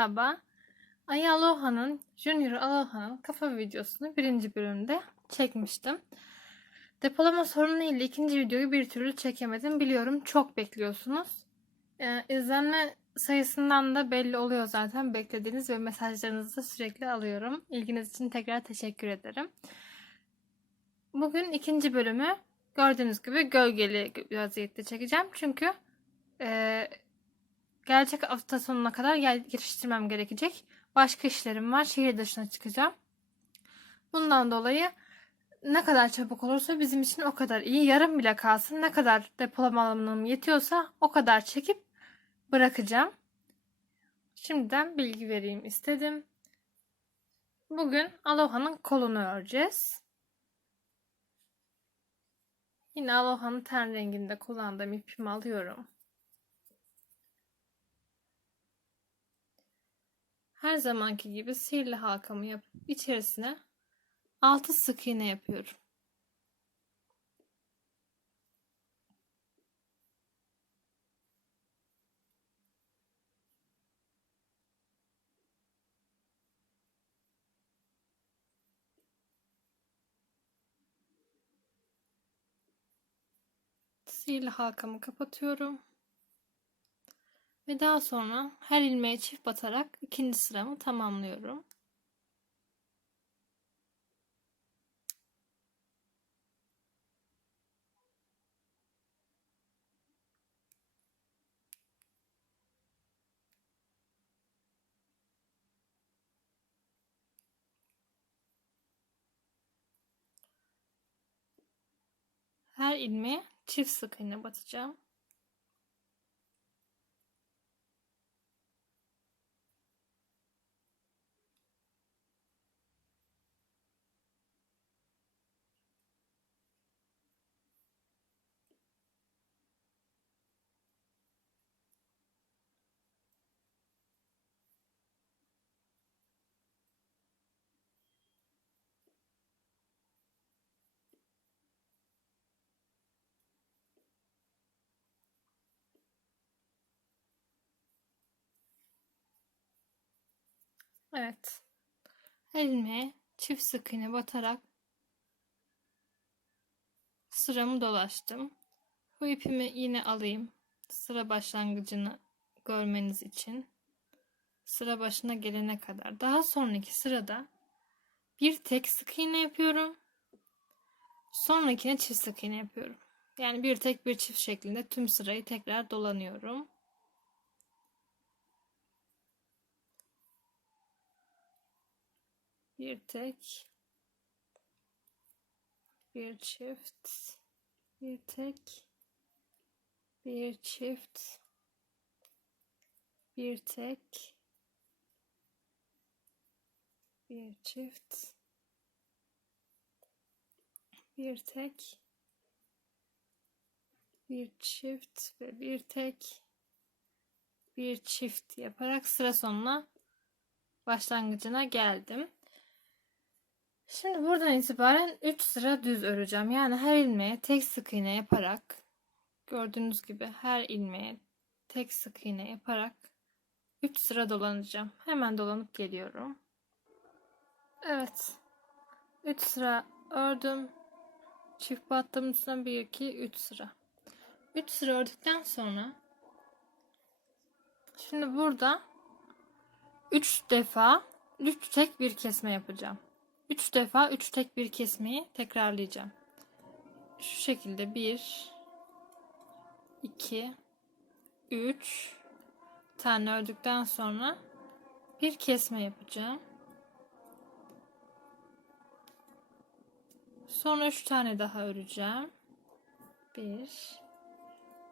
Merhaba. Ay Aloha'nın, Junior Aloha'nın kafa videosunu birinci bölümde çekmiştim. Depolama sorunu ile ikinci videoyu bir türlü çekemedim. Biliyorum çok bekliyorsunuz. Ee, izlenme sayısından da belli oluyor zaten beklediğiniz ve mesajlarınızı da sürekli alıyorum. İlginiz için tekrar teşekkür ederim. Bugün ikinci bölümü gördüğünüz gibi gölgeli vaziyette çekeceğim. Çünkü e, gelecek hafta sonuna kadar geliştirmem gerekecek. Başka işlerim var. Şehir dışına çıkacağım. Bundan dolayı ne kadar çabuk olursa bizim için o kadar iyi. Yarım bile kalsın. Ne kadar depolama alanım yetiyorsa o kadar çekip bırakacağım. Şimdiden bilgi vereyim istedim. Bugün Aloha'nın kolunu öreceğiz. Yine Aloha'nın ten renginde kullandığım ipimi alıyorum. Her zamanki gibi sihirli halkamı yapıp içerisine 6 sık iğne yapıyorum. Sihirli halkamı kapatıyorum. Ve daha sonra her ilmeğe çift batarak ikinci sıramı tamamlıyorum. Her ilmeğe çift sık iğne batacağım. Evet. İlmeğe çift sık iğne batarak sıramı dolaştım. Bu ipimi yine alayım. Sıra başlangıcını görmeniz için. Sıra başına gelene kadar. Daha sonraki sırada bir tek sık iğne yapıyorum. Sonrakine çift sık iğne yapıyorum. Yani bir tek bir çift şeklinde tüm sırayı tekrar dolanıyorum. Bir tek bir çift bir tek bir çift bir tek bir çift bir tek bir çift ve bir tek bir çift yaparak sıra sonuna başlangıcına geldim. Şimdi buradan itibaren 3 sıra düz öreceğim. Yani her ilmeğe tek sık iğne yaparak gördüğünüz gibi her ilmeğe tek sık iğne yaparak 3 sıra dolanacağım. Hemen dolanıp geliyorum. Evet. 3 sıra ördüm. Çift battım üstüne 1 2 3 sıra. 3 sıra ördükten sonra şimdi burada 3 defa 3 tek bir kesme yapacağım. 3 defa 3 tek bir kesmeyi tekrarlayacağım. Şu şekilde 1 2 3 tane ördükten sonra bir kesme yapacağım. Sonra 3 tane daha öreceğim. 1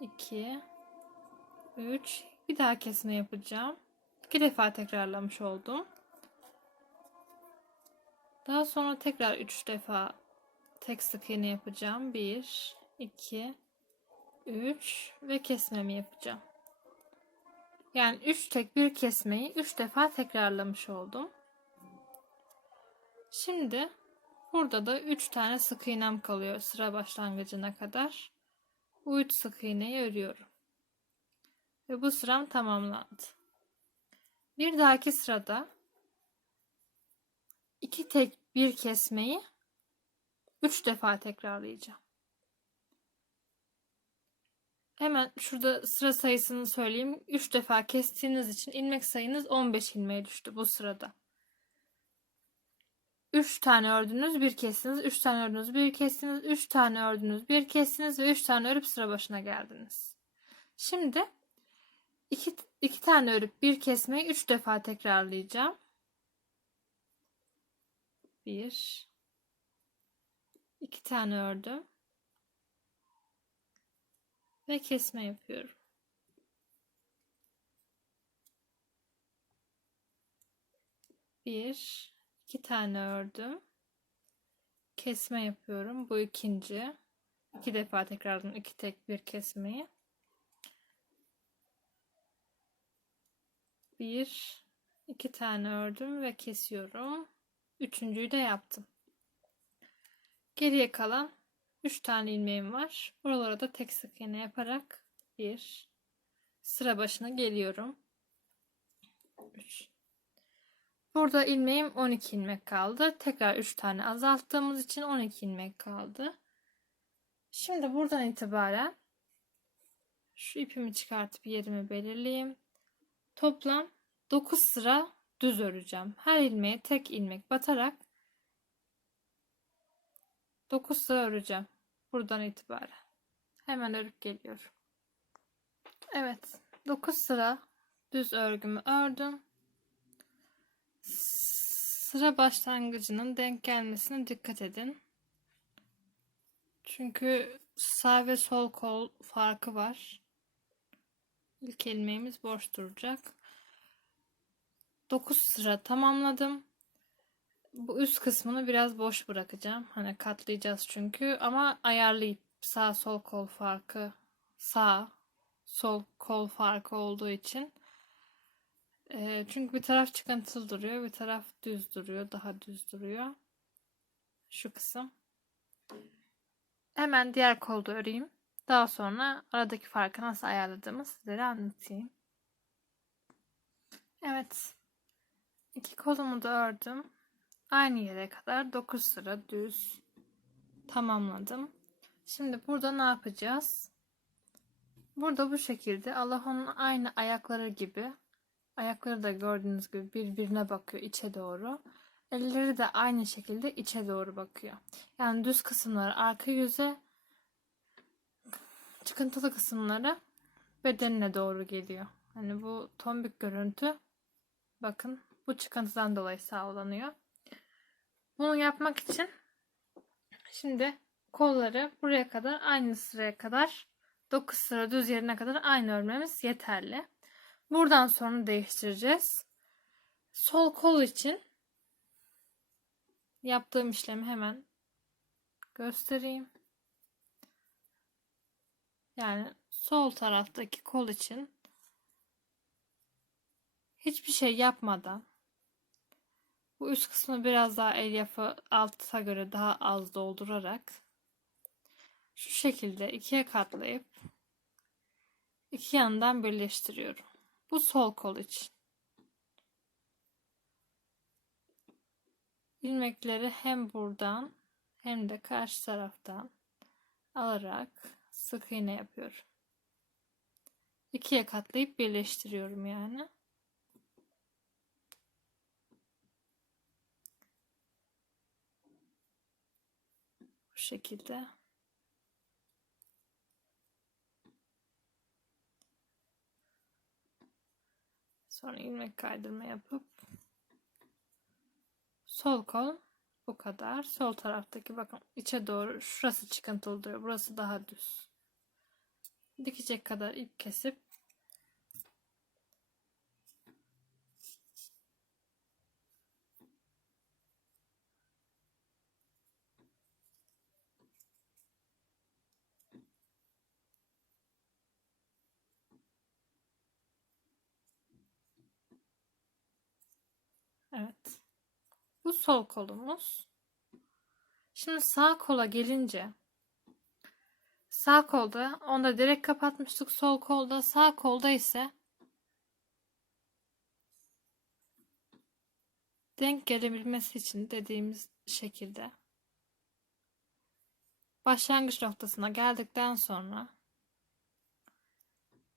2 3 bir daha kesme yapacağım. 2 defa tekrarlamış oldum. Daha sonra tekrar 3 defa tek sık iğne yapacağım. 1 2 3 ve kesmemi yapacağım. Yani 3 tek bir kesmeyi 3 defa tekrarlamış oldum. Şimdi burada da 3 tane sık iğnem kalıyor sıra başlangıcına kadar. Bu 3 sık iğneyi örüyorum. Ve bu sıram tamamlandı. Bir dahaki sırada iki tek bir kesmeyi üç defa tekrarlayacağım. Hemen şurada sıra sayısını söyleyeyim. 3 defa kestiğiniz için ilmek sayınız 15 ilmeğe düştü bu sırada. 3 tane ördünüz, bir kestiniz, 3 tane ördünüz, bir kestiniz, 3 tane ördünüz, bir kestiniz ve 3 tane örüp sıra başına geldiniz. Şimdi 2 2 tane örüp bir kesmeyi 3 defa tekrarlayacağım. 1 2 tane ördüm. Ve kesme yapıyorum. Bir, iki tane ördüm. Kesme yapıyorum. Bu ikinci. İki defa tekrarladım. iki tek bir kesmeyi. Bir, iki tane ördüm ve kesiyorum. Üçüncüyü de yaptım. Geriye kalan 3 tane ilmeğim var. Buralara da tek sık iğne yaparak bir sıra başına geliyorum. 3 Burada ilmeğim 12 ilmek kaldı. Tekrar 3 tane azalttığımız için 12 ilmek kaldı. Şimdi buradan itibaren şu ipimi çıkartıp yerimi belirleyeyim. Toplam 9 sıra düz öreceğim. Her ilmeğe tek ilmek batarak 9 sıra öreceğim. Buradan itibaren. Hemen örüp geliyorum. Evet. 9 sıra düz örgümü ördüm. Sıra başlangıcının denk gelmesine dikkat edin. Çünkü sağ ve sol kol farkı var. İlk ilmeğimiz boş duracak. 9 sıra tamamladım. Bu üst kısmını biraz boş bırakacağım. Hani katlayacağız çünkü. Ama ayarlayıp sağ sol kol farkı sağ sol kol farkı olduğu için e, çünkü bir taraf çıkıntılı duruyor bir taraf düz duruyor daha düz duruyor. Şu kısım. Hemen diğer kolda öreyim. Daha sonra aradaki farkı nasıl ayarladığımı sizlere anlatayım. Evet iki kolumu da ördüm Aynı yere kadar 9 sıra düz tamamladım. Şimdi burada ne yapacağız? Burada bu şekilde Allah'ın aynı ayakları gibi ayakları da gördüğünüz gibi birbirine bakıyor içe doğru. Elleri de aynı şekilde içe doğru bakıyor. Yani düz kısımları arka yüze çıkıntılı kısımları bedenine doğru geliyor. Hani bu tombik görüntü bakın bu çıkıntıdan dolayı sağlanıyor. Bunu yapmak için şimdi kolları buraya kadar aynı sıraya kadar 9 sıra düz yerine kadar aynı örmemiz yeterli. Buradan sonra değiştireceğiz. Sol kol için yaptığım işlemi hemen göstereyim. Yani sol taraftaki kol için hiçbir şey yapmadan bu üst kısmı biraz daha elyafı alta göre daha az doldurarak şu şekilde ikiye katlayıp iki yandan birleştiriyorum. Bu sol kol için. ilmekleri hem buradan hem de karşı taraftan alarak sık iğne yapıyorum. İkiye katlayıp birleştiriyorum yani. Şekilde. Sonra ilmek kaydırma yapıp sol kol bu kadar. Sol taraftaki bakın içe doğru şurası çıkıntılı duruyor. Burası daha düz. Dikecek kadar ip kesip Evet. Bu sol kolumuz. Şimdi sağ kola gelince sağ kolda onda direkt kapatmıştık. Sol kolda sağ kolda ise denk gelebilmesi için dediğimiz şekilde başlangıç noktasına geldikten sonra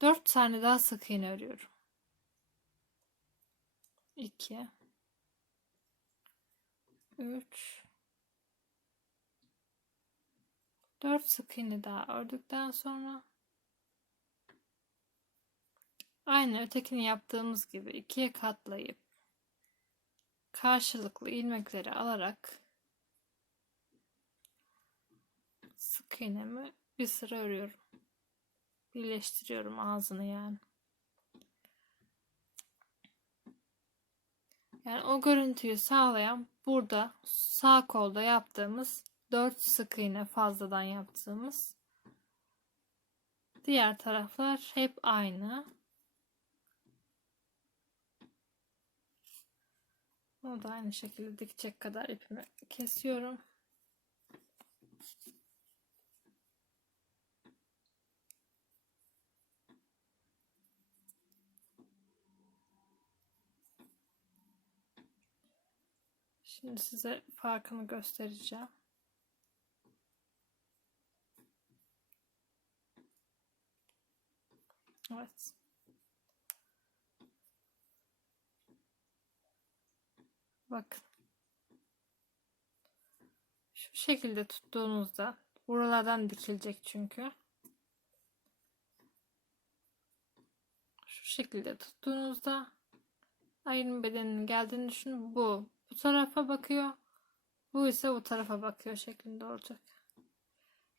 4 tane daha sık iğne örüyorum. 2 3 4 sık iğne daha ördükten sonra aynı ötekini yaptığımız gibi ikiye katlayıp karşılıklı ilmekleri alarak sık iğnemi bir sıra örüyorum. Birleştiriyorum ağzını yani. Yani o görüntüyü sağlayan burada sağ kolda yaptığımız 4 sık iğne fazladan yaptığımız diğer taraflar hep aynı. Bunu da aynı şekilde dikecek kadar ipimi kesiyorum. Şimdi size farkını göstereceğim. Evet. Bakın. Şu şekilde tuttuğunuzda buralardan dikilecek çünkü. Şu şekilde tuttuğunuzda ayın bedeninin geldiğini düşünün. Bu bu tarafa bakıyor. Bu ise bu tarafa bakıyor şeklinde olacak.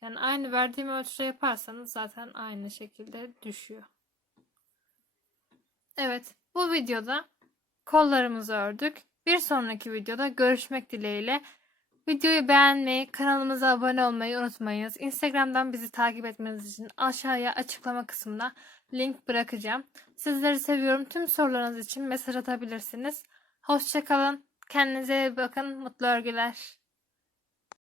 Yani aynı verdiğim ölçüde yaparsanız zaten aynı şekilde düşüyor. Evet, bu videoda kollarımızı ördük. Bir sonraki videoda görüşmek dileğiyle. Videoyu beğenmeyi, kanalımıza abone olmayı unutmayınız. Instagram'dan bizi takip etmeniz için aşağıya açıklama kısmına link bırakacağım. Sizleri seviyorum. Tüm sorularınız için mesaj atabilirsiniz. Hoşçakalın. Kendinize iyi bakın. Mutlu örgüler.